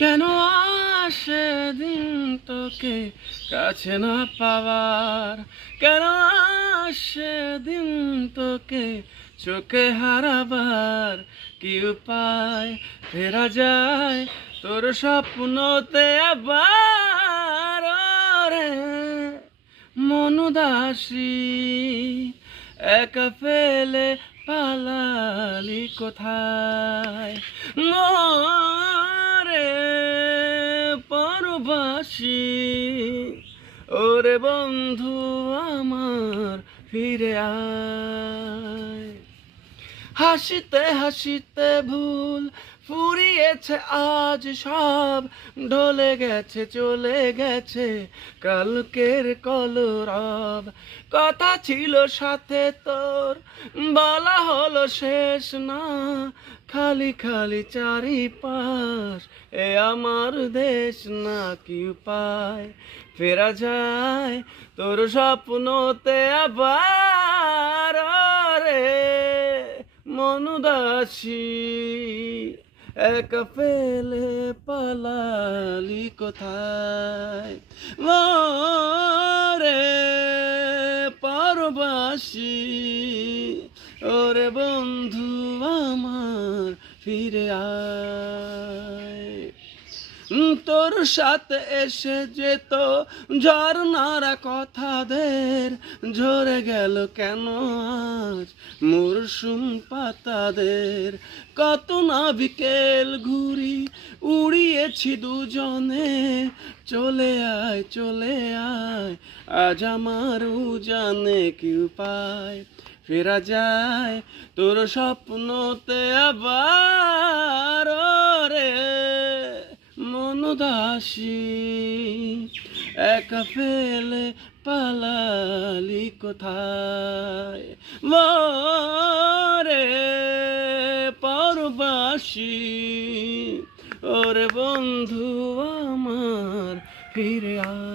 কেন আসে দিন তোকে কাছে না পাওয়ার? কেন আসে দিন তোকে চোখে হারাবার? কি উপায় ফেরা যায় তোর স্বপ্নতে আবার? রে মন উদাসী একা ফেলে পালালি কোথায়? মোরে পরবাসী, ওরে বন্ধু আমার ফিরে আয়। হাসিতে হাসিতে ভুল ফুরিয়েছে আজ সব, ঢলে গেছে চলে গেছে কালকের কলরব। কথা ছিল সাথে তোর, বলা হলো শেষ না, খালি খালি চারিপাশ এ আমার দেশ না। কি উপায় ফেরা যায় তোর স্বপ্নতে আবার? রে মন উদাসী একা ফেলে পালালি কোথায়? ওরে পরবাসী, ওরে বন্ধু আমার ফিরে আয়। তোর সাথে এসে যেত ঝর্ণারা কথাদের, ঝরে গেল কেন আজ মরশুম পাতাদের? কত না বিকেল ঘুরি উড়িয়েছি দুজনে, চলে আয় চলে আয় আজ আমার উজানে। কি উপায় ফেরা যায় তোর স্বপ্নতে আবার? রে মন উদাসী একা ফেলে পালালি কোথায়? মোরে পরবাসী, ওরে বন্ধু আমার ফিরে আয়।